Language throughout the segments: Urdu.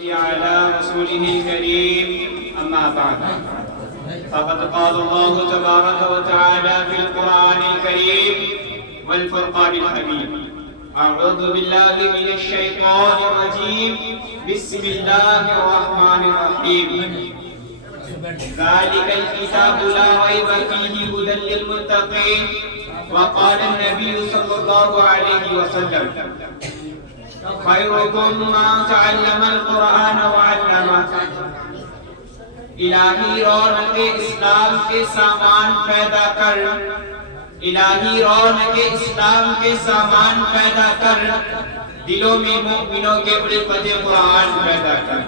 على رسوله الكريم أما بعد فقد قال الله تبارك وتعالى في القرآن الكريم والفرقان الحميد أعوذ بالله من الشيطان الرجيم بسم الله الرحمن الرحيم ذلك الكتاب لا ريب فيه هدى للمتقين وقال النبي صلى الله عليه وسلم خيركم من تعلم القرآن وعلمه الہی رونق اسلام کے سامان پیدا کر الہی رونق اسلام کے سامان پیدا کر دلوں میں مومنوں کے الفت قرآن پیدا کر۔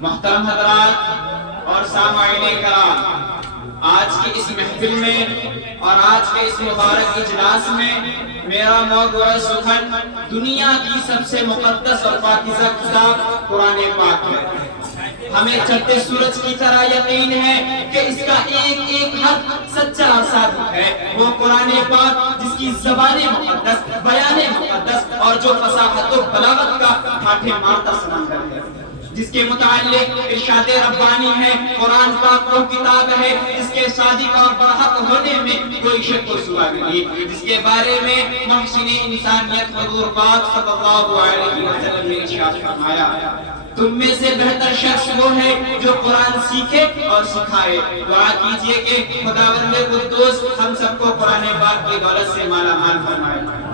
محترم حضرات اور سامعین کرام، آج کی اس محفل میں اور آج کے اس مبارک اجلاس میں میرا موضوع سخن دنیا کی سب سے مقدس اور پاکیزہ کتاب قرآن پاک ہے۔ ہمیں چڑھتے سورج کی طرح یقین ہے کہ اس کا ایک ایک حرف سچا اور صادق ہے۔ وہ قرآن پاک جس کی زبان مقدس، بیان مقدس اور جو فصاحت و بلاغت کا ٹھاٹھے مارتا سمندر ہے، جس کے متعلق ارشاد ربانی ہے قرآن پاک وہ کتاب ہے جس کے صادق اور برحق ہونے میں کوئی شک و شبہ نہیں، جس کے بارے میں محسن انسانیت حضور پاک صلی اللہ علیہ وسلم نے ارشاد فرمایا تم میں سے بہتر شخص وہ ہے جو قرآن سیکھے اور سکھائے۔ دعا کیجئے کہ خداوند قدوس ہم سب کو قرآن پاک کی دولت سے مالا مال فرمائے۔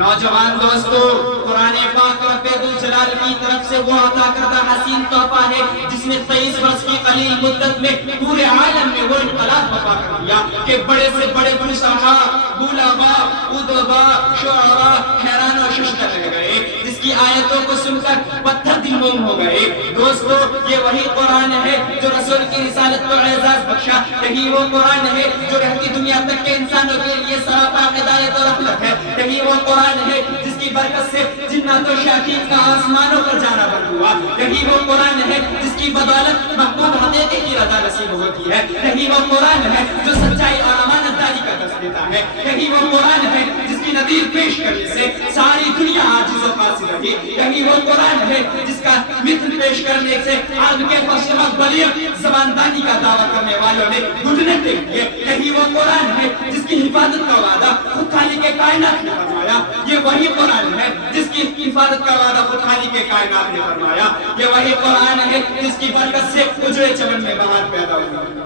نوجوان دوستو، قرآن پاک رب ذوالجلال کی طرف سے وہ عطا کردہ حسین تحفہ ہے جس نے 23 برس کی قلیل مدت میں پورے عالم میں وہ انقلاب برپا کر دیا کہ بڑے سے بڑے فصحاء، بلغاء، ادباء، شعراء حیران و ششدر رہ گئے، جس کی آیتوں کو سن کر پتھر دل موم ہو گئے۔ دوستو، یہ وہی قرآن ہے جو رسول کی رسالت کو اعزاز بخشا، یہی وہ قرآن ہے جو رہتی دنیا تک کے انسانوں کے لیے سراپا ہدایت و رحمت ہے، یہی وہ قرآن ہے جس کی برکت سے جنات و شیاطین کا آسمانوں پر جانا بند ہوا، یہی وہ قرآن ہے جس کی بدولت محبوب حقیقی کی رضا نصیب ہوتی ہے، یہی وہ قرآن ہے جو سچائی اور امانت داری کا درس دیتا ہے، یہی وہ قرآن ہے جس کی نظیر پیش کرنے سے ساری دنیا عاجز و قاصر رہی، یہی وہ قرآن ہے جس کا مثل پیش کرنے سے عالم کے فصیح بلیغ زباندانی کا دعویٰ کرنے والوں نے گھٹنے ٹیک دیے، یہی وہ قرآن ہے جس کی حفاظت کا وعدہ خود خالق کے کائنات نے فرمایا، یہ وہی قرآن ہے جس کی حفاظت کا وعدہ خود خالق کے کائنات نے فرمایا، یہ وہی قرآن ہے جس کی برکت سے اجڑے چمن میں بہار پیدا ہوئی۔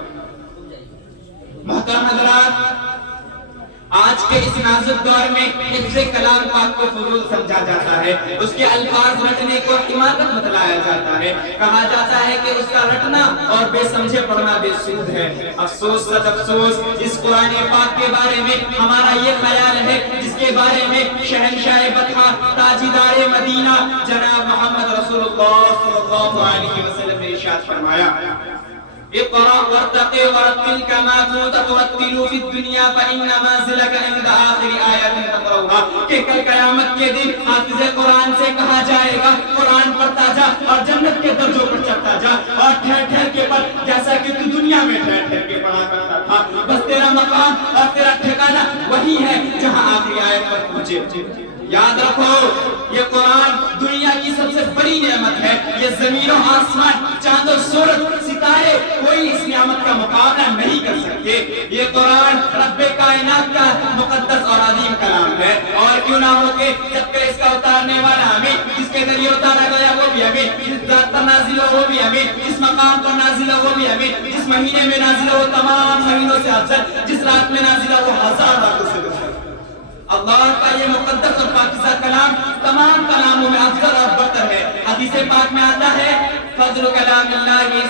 محترم حضرات، آج کے اس نازک دور میں حفظ کلام پاک کو فضول سمجھا جاتا ہے، اس کے الفاظ رٹنے کو حماقت بتلایا جاتا ہے، کہا جاتا ہے کہ اس کا رٹنا اور بے سمجھے پڑھنا بے سود ہے۔ افسوس سچ افسوس، اس قرآن پاک کے بارے میں ہمارا یہ خیال ہے جس کے بارے میں شہنشاہ بطحہ تاجدار مدینہ جناب محمد رسول اللہ صلی اللہ علیہ وسلم نے ارشاد فرمایا اقرأ وارتقي ورتل كما كنت ترتل في الدنيا فإن منزلك عند آخر آية تقرأها، کہ کل قیامت کے دن حافظ قرآن سے کہا جائے گا قرآن پڑھتا جا اور جنت کے درجوں پر چڑھتا جا، اور ٹھہر ٹھہر کے پڑھ جیسا کہ تو دنیا میں ٹھہر ٹھہر کے پڑھا کرتا تھا، بس تیرا مقام اور تیرا ٹھکانہ وہی ہے جہاں آخری آیت پر پہنچے۔ یاد رکھو، یہ قرآن دنیا کی سب سے بڑی نعمت ہے، یہ زمین و آسمان، چاند و سورج، ستارے کوئی اس نعمت کا مقابلہ نہیں کر سکتے۔ یہ قرآن رب کائنات کا مقدس اور عظیم کلام ہے، اور کیوں نہ ہو کہ جب کہ اس کا اتارنے والا ہمیں، جس کے ذریعے اتارا گیا وہ بھی ہمیں، جس ذات پر نازل ہو وہ بھی ہمیں، جس مقام پر نازل ہو وہ بھی ہمیں، جس مہینے میں نازل ہو تمام مہینوں سے افضل، جس رات میں نازل ہو وہ 1000 راتوں سے افضل۔ اللہ کا یہ مقدس اور پاکیزہ کلام تمام کلاموں میں افضل اور برتر ہے۔ حدیث پاک میں آتا ہے فضل کلام اللہ علی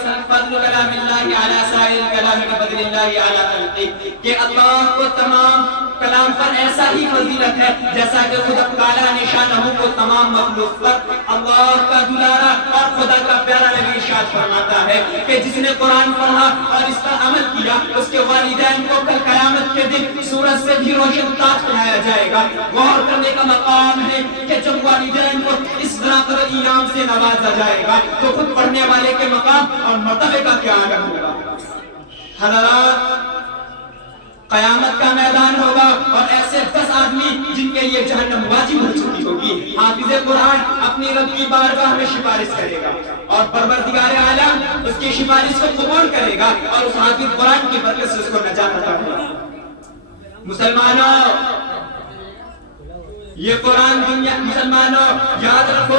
سائر کلام فضل اللہ علی خلقہ، کہ اللہ کو تمام کلام پر ایسا ہی فضیلت ہے جیسا کہ خدا تعالیٰ نے شانہ کو تمام مخلوق پر اللہ کا دلارا اور خدا کا پیارا نبی ارشاد فرماتا ہے کہ جس نے قرآن پڑھا اور اس پر عمل کیا اس کے والدین کو کل قیامت کے دن سورج سے بھی روشن تاج پہنایا جائے گا۔ غور کرنے کا مقام ہے کہ جب والدین کو اس طرح پر انعام سے نوازا جائے گا تو خود پڑھنے والے کے مقام اور مرتبے کا کیا عالم ہوگا۔ حضرات، قیامت کا میدان ہوگا اور ایسے 10 آدمی جن کے لیے جہنم واجب ہو چکی ہوگی، حافظ قرآن اپنی رب کی بارگاہ میں سفارش کرے گا اور پروردگار عالم اس کی سفارش کو قبول کرے گا اور اس حافظ قرآن کی برکت سے اس کو نجات عطا ہوگا۔ مسلمانوں، یہ قرآن دنیا، مسلمانوں یاد رکھو